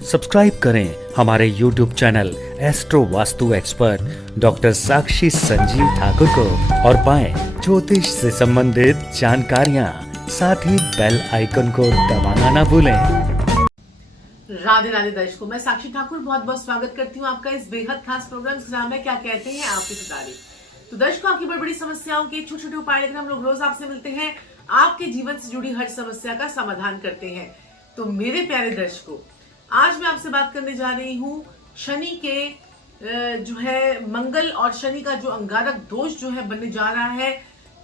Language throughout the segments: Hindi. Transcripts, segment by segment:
सब्सक्राइब करें हमारे YouTube channel astro Vastu expert doctor Sakshi Sanjeev Thakur को और पाएं ज्योतिष से संबंधित जानकारियां। साथ ही बेल आइकन को दबाना ना भूलें। राधे राधे दर्शकों, मैं साक्षी ठाकुर बहुत बहुत स्वागत करती हूँ आपका इस बेहद खास प्रोग्राम जिसका नाम है क्या कहते हैं आपके सितारे। तो दर्शकों, आपकी बड़ी बड़ी समस्याओं के छोटे छोटे उपाय लेकर हम लोग रोज आपसे मिलते हैं, आपके जीवन से जुड़ी हर समस्या का समाधान करते हैं। तो मेरे प्यारे दर्शकों, आज मैं आपसे बात करने जा रही हूँ शनि के जो है मंगल और शनि का जो अंगारक दोष जो है बनने जा रहा है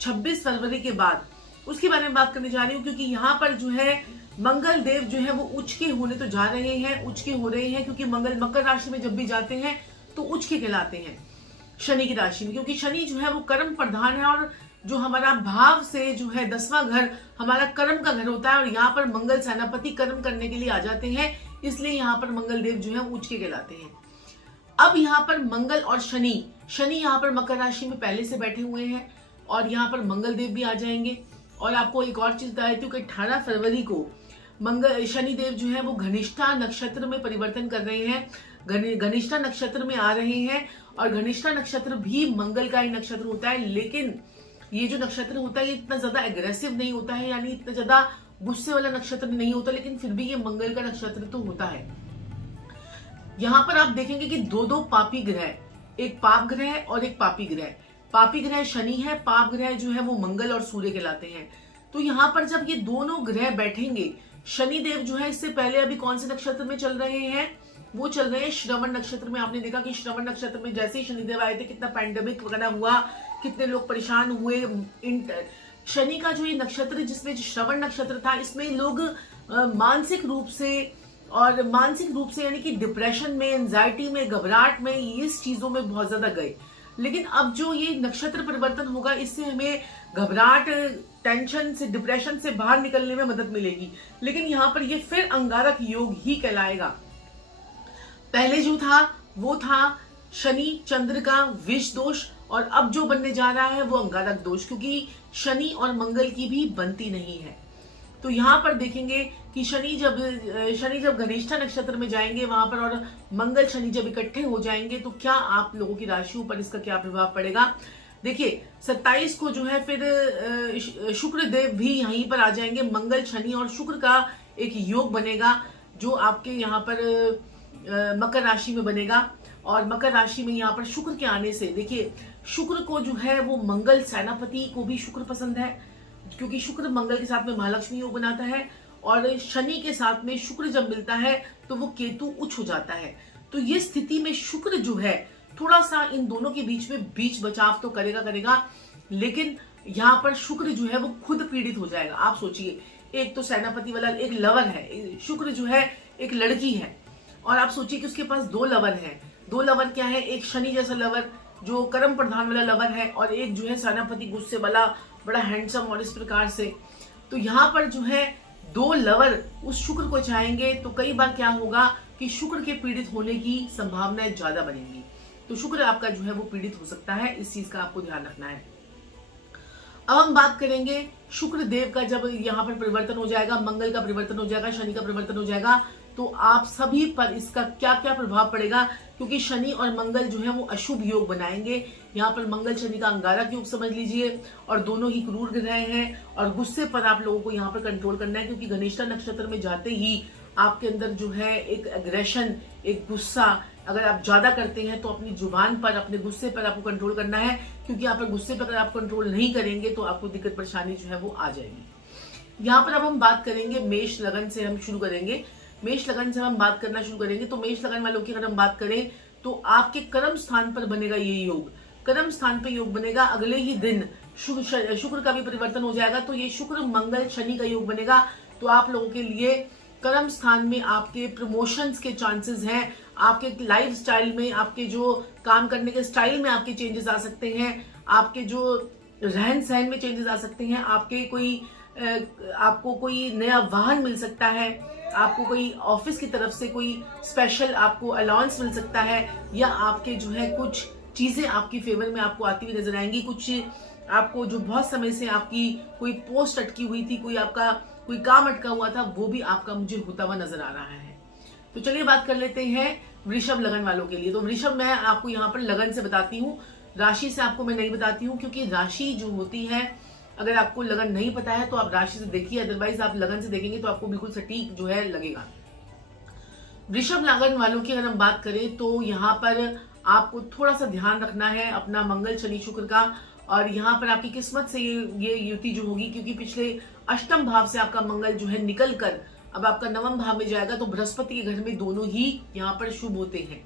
26 फरवरी के बाद, उसके बारे में बात करने जा रही हूँ। क्योंकि यहाँ पर जो है मंगल देव जो है वो उच्च के होने तो जा रहे हैं, उच्च के हो रहे हैं, क्योंकि मंगल मकर राशि में जब भी जाते हैं तो उच्च के कहलाते हैं शनि की राशि में। क्योंकि शनि जो है वो कर्म प्रधान है और जो हमारा भाव से जो है 10वां घर हमारा कर्म का घर होता है, और यहाँ पर मंगल सेनापति कर्म करने के लिए आ जाते हैं, इसलिए यहाँ पर मंगल देव जो है उच्च के कहलाते हैं। अब यहाँ पर मंगल और शनि यहाँ पर मकर राशि में पहले से बैठे हुए हैं और यहाँ पर मंगल देव भी आ जाएंगे। और आपको एक और चीज बता देती हूँ कि 18 फरवरी को शनि देव जो है वो घनिष्ठा नक्षत्र में परिवर्तन कर रहे हैं, घनिष्ठा नक्षत्र में आ रहे हैं। और घनिष्ठा नक्षत्र भी मंगल का ही नक्षत्र होता है, लेकिन ये जो नक्षत्र होता है ये इतना ज्यादा एग्रेसिव नहीं होता है, यानी इतना ज्यादा गुस्से वाला नक्षत्र नहीं होता, लेकिन फिर भी ये मंगल का नक्षत्र तो होता है। यहाँ पर आप देखेंगे कि दो पापी ग्रह, एक पाप ग्रह और एक पापी ग्रह। पापी ग्रह शनि है, पाप ग्रह जो है वो मंगल और सूर्य कहलाते हैं। तो यहाँ पर जब ये दोनों ग्रह बैठेंगे, शनि देव जो है इससे पहले अभी कौन से नक्षत्र में चल रहे हैं, वो चल रहे हैं श्रवण नक्षत्र में। आपने देखा कि श्रवण नक्षत्र में जैसे ही शनिदेव आए थे कितना पैंडेमिक वगैरह हुआ, कितने लोग परेशान हुए। शनि का जो ये नक्षत्र जिसमें श्रवण नक्षत्र था, इसमें लोग मानसिक रूप से यानी कि डिप्रेशन में, एंजाइटी में, घबराहट में, इस चीजों में बहुत ज्यादा गए। लेकिन अब जो ये नक्षत्र परिवर्तन होगा, इससे हमें घबराहट, टेंशन से, डिप्रेशन से बाहर निकलने में मदद मिलेगी। लेकिन यहाँ पर ये फिर अंगारक योग ही कहलाएगा। पहले जो था वो था शनि चंद्र का विष दोष, और अब जो बनने जा रहा है वो अंगारक दोष, क्योंकि शनि और मंगल की भी बनती नहीं है। तो यहाँ पर देखेंगे कि शनि जब घनिष्ठा नक्षत्र में जाएंगे वहां पर, और मंगल शनि जब इकट्ठे हो जाएंगे, तो क्या आप लोगों की राशियों पर इसका क्या प्रभाव पड़ेगा। देखिए 27 को जो है फिर शुक्र देव भी यहीं पर आ जाएंगे। मंगल शनि और शुक्र का एक योग बनेगा जो आपके यहाँ पर मकर राशि में बनेगा। और मकर राशि में यहाँ पर शुक्र के आने से, देखिए शुक्र को जो है वो मंगल सेनापति को भी शुक्र पसंद है, क्योंकि शुक्र मंगल के साथ में महालक्ष्मी योग बनाता है, और शनि के साथ में शुक्र जब मिलता है तो वो केतु उच्च हो जाता है। तो ये स्थिति में शुक्र जो है थोड़ा सा इन दोनों के बीच में बीच बचाव तो करेगा, लेकिन यहाँ पर शुक्र जो है वो खुद पीड़ित हो जाएगा। आप सोचिए, एक तो सेनापति वाला एक लवर है, शुक्र जो है एक लड़की है, और आप सोचिए कि उसके पास 2 लवर हैं। 2 लवर क्या है, एक शनि जैसा लवर जो कर्म प्रधान वाला लवर है, और एक जो है सेनापति गुस्से वाला बड़ा हैंडसम और इस प्रकार से। तो यहाँ पर जो है 2 लवर उस शुक्र को चाहेंगे, तो कई बार क्या होगा कि शुक्र के पीड़ित होने की संभावनाएं ज्यादा बनेंगी। तो शुक्र आपका जो है वो पीड़ित हो सकता है, इस चीज का आपको ध्यान रखना है। अब हम बात करेंगे शुक्र देव का, जब यहाँ पर परिवर्तन हो जाएगा, मंगल का परिवर्तन हो जाएगा, शनि का परिवर्तन हो जाएगा, तो आप सभी पर इसका क्या क्या प्रभाव पड़ेगा। क्योंकि शनि और मंगल जो है वो अशुभ योग बनाएंगे। यहाँ पर मंगल शनि का अंगारक योग समझ लीजिए, और दोनों ही क्रूर ग्रह हैं, और गुस्से पर आप लोगों को यहाँ पर कंट्रोल करना है। क्योंकि घनिष्ठा नक्षत्र में जाते ही आपके अंदर जो है एक एग्रेशन, एक गुस्सा अगर आप ज्यादा करते हैं, तो अपनी जुबान पर, अपने गुस्से पर आपको कंट्रोल करना है। क्योंकि यहाँ पर गुस्से पर अगर आप कंट्रोल नहीं करेंगे तो आपको दिक्कत परेशानी जो है वो आ जाएगी। यहाँ पर अब हम बात करेंगे मेष लगन से, हम शुरू करेंगे। मेष लगन से हम बात करना शुरू करेंगे। तो मेष लगन वालों की अगर हम बात करें तो आपके कर्म स्थान पर बनेगा ये योग, कर्म स्थान पे योग बनेगा। अगले ही दिन शुक्र का भी परिवर्तन हो जाएगा, तो ये शुक्र मंगल शनि का योग बनेगा। तो आप लोगों के लिए कर्म स्थान में आपके प्रमोशंस के चांसेस हैं, आपके लाइफ स्टाइल में, आपके जो काम करने के स्टाइल में आपके चेंजेस आ सकते हैं, आपके जो रहन सहन में चेंजेस आ सकते हैं, आपको कोई नया वाहन मिल सकता है, आपको कोई ऑफिस की तरफ से कोई स्पेशल आपको अलाउंस मिल सकता है, या आपके जो है कुछ चीजें आपकी फेवर में आपको आती हुई नजर आएंगी। कुछ आपको जो बहुत समय से आपकी कोई पोस्ट अटकी हुई थी, कोई आपका कोई काम अटका हुआ था, वो भी आपका मुझे होता हुआ नजर आ रहा है। तो चलिए बात कर लेते हैं वृषभ लगन वालों के लिए। तो वृषभ मैं आपको यहाँ पर लगन से बताती हूँ, राशि से आपको मैं नहीं बताती हूँ, क्योंकि राशि जो होती है, अगर आपको लगन नहीं पता है तो आप राशि से देखिए, अदरवाइज आप लगन से देखेंगे तो आपको बिल्कुल सटीक जो है लगेगा। वृषभ लगन वालों की अगर हम बात करें तो यहाँ पर आपको थोड़ा सा ध्यान रखना है अपना मंगल शनि शुक्र का, और यहाँ पर आपकी किस्मत से ये युति जो होगी, क्योंकि पिछले अष्टम भाव से आपका मंगल जो है निकल कर अब आपका नवम भाव में जाएगा, तो बृहस्पति के घर में दोनों ही यहाँ पर शुभ होते हैं।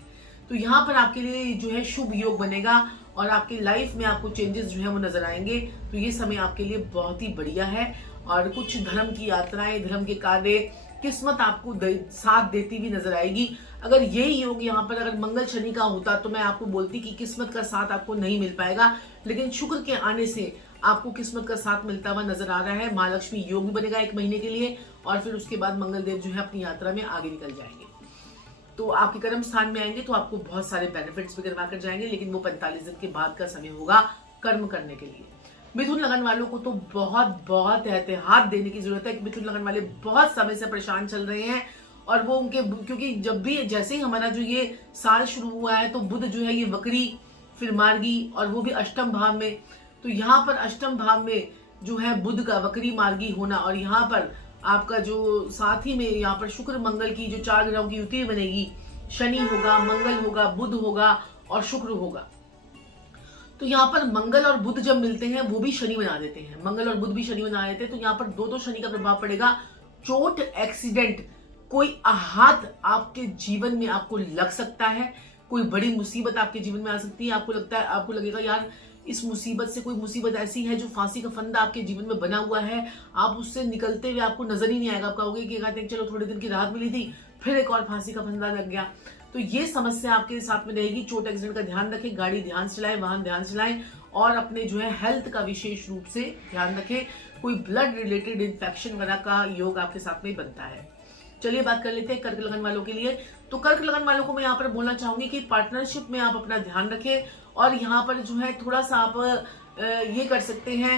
तो यहाँ पर आपके लिए जो है शुभ योग बनेगा और आपकी लाइफ में आपको चेंजेस जो है वो नजर आएंगे। तो ये समय आपके लिए बहुत ही बढ़िया है, और कुछ धर्म की यात्राएं, धर्म के कार्य, किस्मत आपको साथ देती हुई नजर आएगी। अगर यही योग यहाँ पर अगर मंगल शनि का होता तो मैं आपको बोलती कि किस्मत का साथ आपको नहीं मिल पाएगा, लेकिन शुक्र के आने से आपको किस्मत का साथ मिलता हुआ नजर आ रहा है। महालक्ष्मी योग भी बनेगा 1 महीने के लिए, और फिर उसके बाद मंगल देव जो है अपनी यात्रा में आगे निकल जाएंगे, तो आपके कर्म स्थान में आएंगे, तो आपको बहुत सारे बेनिफिट्स भी करवा कर जाएंगे, लेकिन वो 45 दिन के बाद का समय होगा कर्म करने के लिए। मिथुन लगन वालों को तो बहुत एहतियात देने की जरूरत है कि मिथुन लगन वाले बहुत समय से परेशान चल रहे हैं, और वो उनके, क्योंकि जब भी जैसे ही हमारा जो ये साल शुरू हुआ है तो बुध जो है ये वक्री फिर मार्गी, और वो भी अष्टम भाव में। तो यहाँ पर अष्टम भाव में जो है बुध का वक्री मार्गी होना, और यहाँ पर आपका जो साथ ही में यहाँ पर शुक्र मंगल की जो 4 ग्रहों की युति बनेगी, शनि होगा, मंगल होगा, बुध होगा और शुक्र होगा। तो यहाँ पर मंगल और बुध जब मिलते हैं वो भी शनि बना देते हैं, मंगल और बुध भी शनि बना देते हैं, तो यहाँ पर दो शनि का प्रभाव पड़ेगा। चोट, एक्सीडेंट, कोई आहत आपके जीवन में आपको लग सकता है, कोई बड़ी मुसीबत आपके जीवन में आ सकती है। आपको लगेगा यार इस मुसीबत से, कोई मुसीबत ऐसी है जो फांसी का फंदा आपके जीवन में बना हुआ है, आप उससे निकलते हुए आपको नजर ही नहीं आएगा। आप कहोगे कि कहते हैं चलो थोड़े दिन की राहत मिली थी, फिर एक और फांसी का फंदा लग गया। तो ये समस्या आपके साथ में रहेगी। चोट, एक्सीडेंट का ध्यान रखें, गाड़ी ध्यान से चलाएं, वाहन ध्यान से चलाएं, और अपने जो है हेल्थ का विशेष रूप से ध्यान रखें। कोई ब्लड रिलेटेड इन्फेक्शन वगैरह का योग आपके साथ में बनता है। चलिए बात कर लेते हैं कर्क लगन वालों के लिए। तो कर्क लगन वालों को मैं यहाँ पर बोलना चाहूंगी कि पार्टनरशिप में आप अपना ध्यान रखें, और यहाँ पर जो है थोड़ा सा आप ये कर सकते हैं,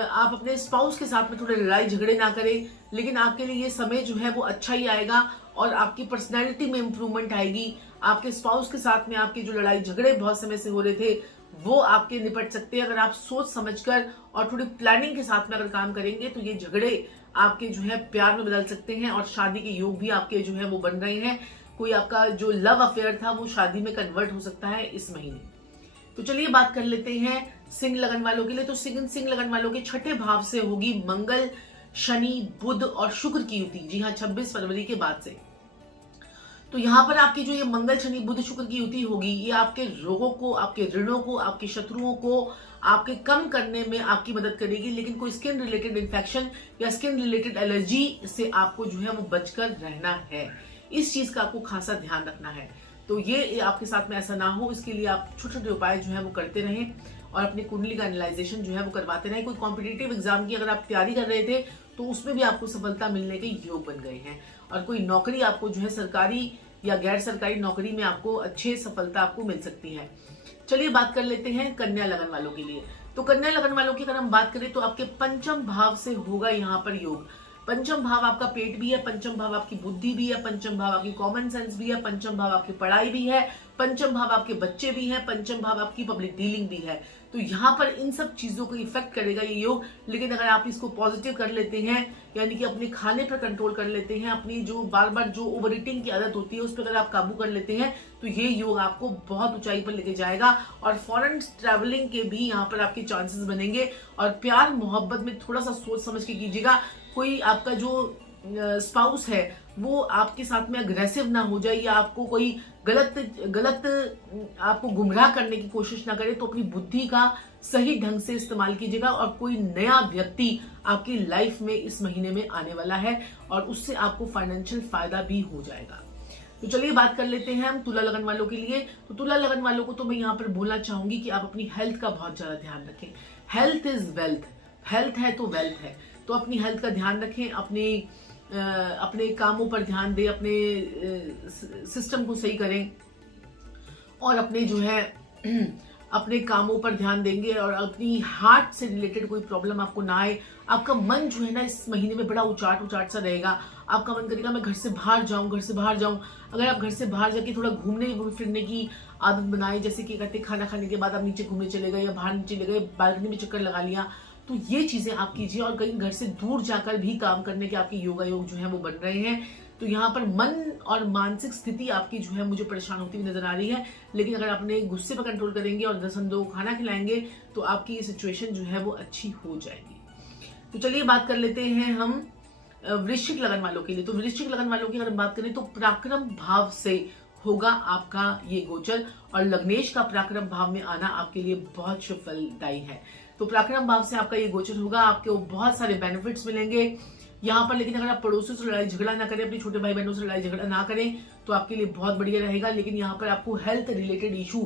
आप अपने स्पाउस के साथ में थोड़े लड़ाई झगड़े ना करें, लेकिन आपके लिए ये समय जो है वो अच्छा ही आएगा, और आपकी पर्सनैलिटी में इंप्रूवमेंट आएगी। आपके स्पाउस के साथ में आपके जो लड़ाई झगड़े बहुत समय से हो रहे थे वो आपके निपट सकते हैं, अगर आप सोच समझकर और थोड़ी प्लानिंग के साथ में अगर काम करेंगे, तो ये झगड़े आपके जो है प्यार में बदल सकते हैं, और शादी के योग भी आपके जो है वो बन रहे हैं। कोई आपका जो लव अफेयर था वो शादी में कन्वर्ट हो सकता है इस महीने। तो चलिए बात कर लेते हैं सिंह लगन वालों के लिए। तो सिंह लगन वालों के 6ठे भाव से होगी मंगल, शनि, बुध और शुक्र की युति। जी हाँ, 26 फरवरी के बाद से। तो यहाँ पर आपकी जो ये मंगल, शनि, बुध, शुक्र की युति होगी, ये आपके रोगों को, आपके ऋणों को, आपके शत्रुओं को आपके कम करने में आपकी मदद करेगी, लेकिन कोई स्किन रिलेटेड इन्फेक्शन या स्किन रिलेटेड एलर्जी से आपको जो है वो बचकर रहना है। इस चीज का आपको खासा ध्यान रखना है। तो ये आपके साथ में ऐसा ना हो, इसके लिए आप छोटे छोटे उपाय जो है वो करते रहें, और अपनी कुंडली का एनालाइजेशन जो है वो करवाते रहें। कोई कॉम्पिटिटिव एग्जाम की अगर आप तैयारी कर रहे थे तो उसमें भी आपको सफलता मिलने के योग बन गए हैं, और कोई नौकरी आपको जो है सरकारी या गैर सरकारी नौकरी में आपको अच्छे सफलता आपको मिल सकती है। चलिए बात कर लेते हैं कन्या लगन वालों के लिए। तो कन्या लगन वालों की अगर हम बात करें तो आपके पंचम भाव से होगा यहाँ पर योग। पंचम भाव आपका पेट भी है, पंचम भाव आपकी बुद्धि भी है, पंचम भाव आपकी कॉमन सेंस भी है, पंचम भाव आपकी पढ़ाई भी है, पंचम भाव आपके बच्चे भी हैं, पंचम भाव आपकी पब्लिक डीलिंग भी है। तो यहाँ पर इन सब चीजों को इफेक्ट करेगा ये योग, लेकिन अगर आप इसको पॉजिटिव कर लेते हैं, यानी कि अपने खाने पर कंट्रोल कर लेते हैं, अपनी जो बार बार जो ओवर ईटिंग की आदत होती है उस पर अगर आप काबू कर लेते हैं, तो ये योग आपको बहुत ऊंचाई पर लेके जाएगा, और फॉरेन ट्रैवलिंग के भी यहाँ पर आपके चांसेस बनेंगे। और प्यार मोहब्बत में थोड़ा सा सोच समझ के कीजिएगा। कोई आपका जो स्पाउस है वो आपके साथ में अग्रेसिव ना हो जाए, या आपको कोई गलत आपको गुमराह करने की कोशिश ना करे, तो अपनी बुद्धि का सही ढंग से इस्तेमाल कीजिएगा। और कोई नया व्यक्ति आपकी लाइफ में इस महीने में आने वाला है, और उससे आपको फाइनेंशियल फायदा भी हो जाएगा। तो चलिए बात कर लेते हैं हम तुला लगन वालों के लिए। तो तुला लगन वालों को तो मैं यहाँ पर बोलना चाहूंगी कि आप अपनी हेल्थ का बहुत ज्यादा ध्यान रखें। हेल्थ इज वेल्थ, हेल्थ है तो वेल्थ है, तो अपनी हेल्थ का ध्यान रखें, अपने कामों पर ध्यान दें, अपने सिस्टम को सही करें, और अपने जो है अपने कामों पर ध्यान देंगे, और अपनी हार्ट से रिलेटेड कोई प्रॉब्लम आपको ना आए। आपका मन जो है ना इस महीने में बड़ा उचाट सा रहेगा, आपका मन करेगा मैं घर से बाहर जाऊं, घर से बाहर जाऊं। अगर आप घर से बाहर जाके थोड़ा घूमने फिरने की आदत बनाए, जैसे कि कहते खाना खाने के बाद आप नीचे घूमने चले गए या बाहर नीचे चले गए, बालकनी में चक्कर लगा लिया, तो ये चीजें आप कीजिए। और कहीं घर से दूर जाकर भी काम करने के आपके योगा योग जो है वो बन रहे हैं, तो यहाँ पर मन और मानसिक स्थिति आपकी जो है मुझे परेशान होती हुई नजर आ रही है। लेकिन अगर अपने गुस्से पर कंट्रोल करेंगे और 10 को खाना खिलाएंगे तो आपकी ये सिचुएशन जो है वो अच्छी हो जाएगी। तो चलिए बात कर लेते हैं हम वृश्चिक लगन वालों के लिए। तो वृश्चिक लगन वालों की अगर बात करें तो पराक्रम भाव से होगा आपका ये गोचर, और लग्नेश का पराक्रम भाव में आना आपके लिए बहुत शुभ फलदायी है। तो पराक्रम भाव से आपका ये गोचर होगा, आपको बहुत सारे बेनिफिट्स मिलेंगे यहाँ पर। लेकिन अगर आप पड़ोसियों से लड़ाई झगड़ा ना करें, अपने छोटे भाई बहनों से लड़ाई झगड़ा ना करें, तो आपके लिए बहुत बढ़िया रहेगा। लेकिन यहाँ पर आपको health related issue,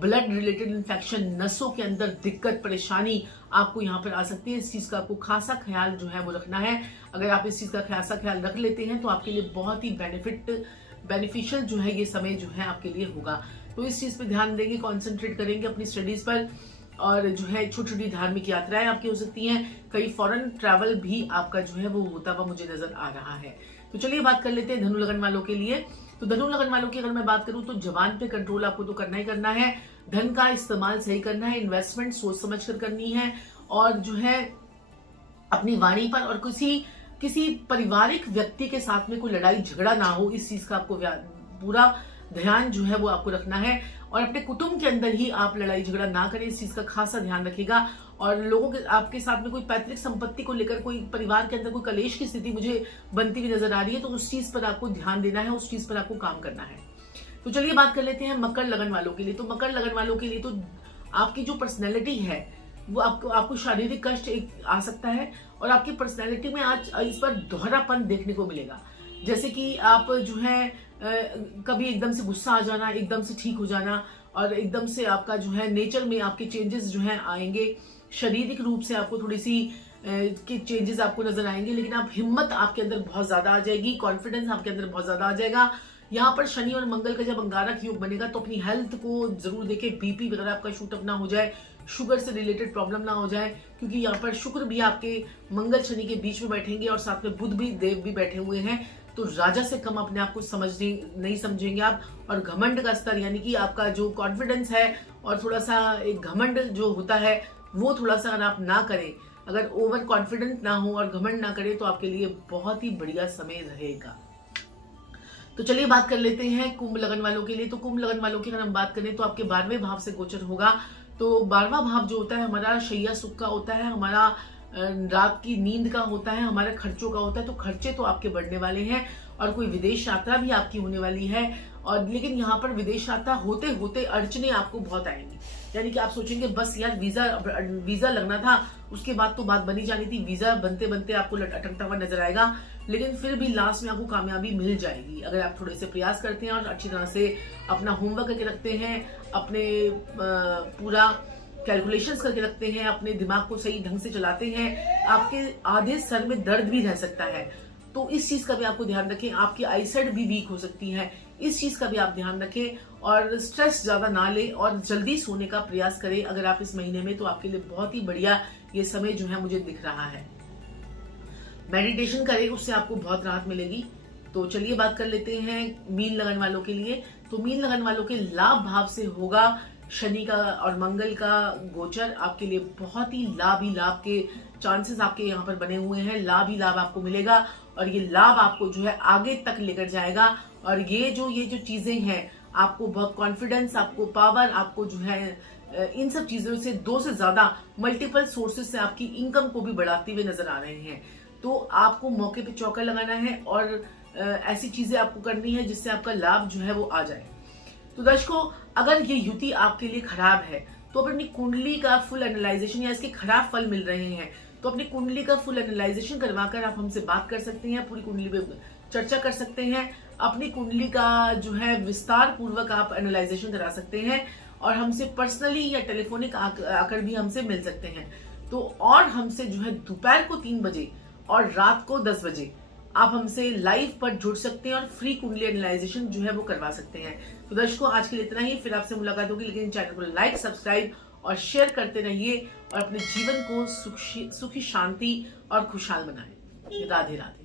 blood related infection, नसों के अंदर दिक्कत परेशानी आपको यहाँ पर आ सकती है। इस चीज का आपको खासा ख्याल जो है वो रखना है। अगर आप इस चीज का खासा ख्याल रख लेते हैं तो आपके लिए बहुत ही बेनिफिशियल जो है ये समय जो है आपके लिए होगा। तो इस चीज पे ध्यान देंगे, कॉन्सेंट्रेट करेंगे अपनी स्टडीज पर, और जो है छोटी छोटी धार्मिक यात्राएं आपकी हो सकती हैं, कई फॉरेन ट्रैवल भी आपका जो है वो होता हुआ मुझे नजर आ रहा है। तो चलिए बात कर लेते हैं धनु लगन वालों के लिए। तो धनु लगन वालों की अगर मैं बात करूं तो जवान पे कंट्रोल आपको तो करना ही करना है, धन का इस्तेमाल सही करना है, इन्वेस्टमेंट सोच समझ कर करनी है, और जो है अपनी वाणी पर और किसी पारिवारिक व्यक्ति के साथ में कोई लड़ाई झगड़ा ना हो, इस चीज का आपको पूरा ध्यान जो है वो आपको रखना है। और अपने कुटुंब के अंदर ही आप लड़ाई झगड़ा ना करें, इस चीज का खासा ध्यान रखिएगा। और लोगों के आपके साथ में कोई पैतृक संपत्ति को लेकर कोई परिवार के अंदर कोई कलेश की स्थिति मुझे बनती हुई नजर आ रही है, तो उस चीज पर आपको ध्यान देना है, उस चीज पर आपको काम करना है। तो चलिए बात कर लेते हैं मकर लगन वालों के लिए। तो मकर लगन वालों के लिए तो आपकी जो पर्सनैलिटी है वो आपको शारीरिक कष्ट आ सकता है, और आपकी पर्सनैलिटी में आज इस पर दोहरापन देखने को मिलेगा। जैसे कि आप जो है कभी एकदम से गुस्सा आ जाना, एकदम से ठीक हो जाना, और एकदम से आपका जो है नेचर में आपके चेंजेस जो है आएंगे। शारीरिक रूप से आपको थोड़ी सी के चेंजेस आपको नजर आएंगे, लेकिन आप हिम्मत आपके अंदर बहुत ज्यादा आ जाएगी, कॉन्फिडेंस आपके अंदर बहुत ज्यादा आ जाएगा। यहाँ पर शनि और मंगल का जब अंगारक योग बनेगा तो अपनी हेल्थ को जरूर देखें, बीपी वगैरह आपका शूट अप ना हो जाए, शुगर से रिलेटेड प्रॉब्लम ना हो जाए, क्योंकि यहाँ पर शुक्र भी आपके मंगल शनि के बीच में बैठेंगे और साथ में बुध भी, देव भी बैठे हुए हैं। तो राजा से कम अपने आप को नहीं समझेंगे आप, और घमंड का स्तर यानी कि आपका जो कॉन्फिडेंस है और थोड़ा सा एक घमंड जो होता है वो थोड़ा सा अगर आप ना करें, अगर ओवर कॉन्फिडेंट ना हो और घमंड ना करें, तो आपके लिए बहुत ही बढ़िया समय रहेगा। तो चलिए बात कर लेते हैं कुंभ लगन वालों के लिए। तो कुंभ लगन वालों की अगर हम बात करें तो आपके 12वें भाव से गोचर होगा। तो 12वां भाव जो होता है हमारा शैया सुख का होता है, हमारा रात की नींद का होता है, हमारे खर्चों का होता है। तो खर्चे तो आपके बढ़ने वाले हैं, और कोई विदेश यात्रा भी आपकी होने वाली है। और लेकिन यहाँ पर विदेश यात्रा होते होते अड़चने आपको बहुत आएंगी, यानी कि आप सोचेंगे बस यार वीजा लगना था, उसके बाद तो बात बनी जानी थी, वीजा बनते बनते आपको अटकता हुआ नजर आएगा। लेकिन फिर भी लास्ट में आपको कामयाबी मिल जाएगी अगर आप थोड़े से प्रयास करते हैं और अच्छी तरह से अपना होमवर्क करके रखते हैं, अपने पूरा कैलकुलेशंस करके रखते हैं, अपने दिमाग को सही ढंग से चलाते हैं। आपके आधे सर में दर्द भी रह सकता है, तो इस चीज का भी आपको ध्यान रखें। आपकी आईसाइट भी वीक हो सकती है, इस चीज का भी आप ध्यान रखें। और स्ट्रेस ज्यादा ना ले और जल्दी सोने का प्रयास करें अगर आप इस महीने में, तो आपके लिए बहुत ही बढ़िया ये समय जो है मुझे दिख रहा है। मेडिटेशन करें, उससे आपको बहुत राहत मिलेगी। तो चलिए बात कर लेते हैं मीन लगन वालों के लिए। तो मीन लगन वालों के लाभ भाव से होगा शनि का और मंगल का गोचर, आपके लिए बहुत ही लाभ ही लाभ के चांसेस आपके यहाँ पर बने हुए हैं। लाभ ही लाभ आपको मिलेगा, और ये लाभ आपको जो है आगे तक लेकर जाएगा। और ये जो चीजें हैं, आपको बहुत कॉन्फिडेंस, आपको पावर, आपको जो है इन सब चीजों से 2 से ज्यादा मल्टीपल सोर्सेज से आपकी इनकम को भी बढ़ाते हुए नजर आ रहे हैं। तो आपको मौके पे चौका लगाना है और ऐसी चीजें आपको करनी है जिससे आपका लाभ जो है वो आ जाए। तो दर्शकों, अगर ये युति आपके लिए खराब है तो अपनी कुंडली का फुल एनालाइजेशन, या इसके खराब फल मिल रहे हैं तो अपनी कुंडली का फुल एनालाइजेशन करवाकर आप हमसे बात कर सकते हैं, पूरी कुंडली पे चर्चा कर सकते हैं, अपनी कुंडली का जो है विस्तार पूर्वक आप एनालाइजेशन करा सकते हैं, और हमसे पर्सनली या टेलीफोनिक आकर भी हमसे मिल सकते हैं। तो और हमसे जो है दोपहर को 3 बजे और रात को 10 बजे आप हमसे लाइव पर जुड़ सकते हैं और फ्री कुंडली एनालाइजेशन जो है वो करवा सकते हैं। तो दर्शकों, आज के लिए इतना ही, फिर आपसे मुलाकात होगी। लेकिन चैनल को लाइक, सब्सक्राइब और शेयर करते रहिए, और अपने जीवन को सुखी शांति और खुशहाल बनाएं। राधे राधे।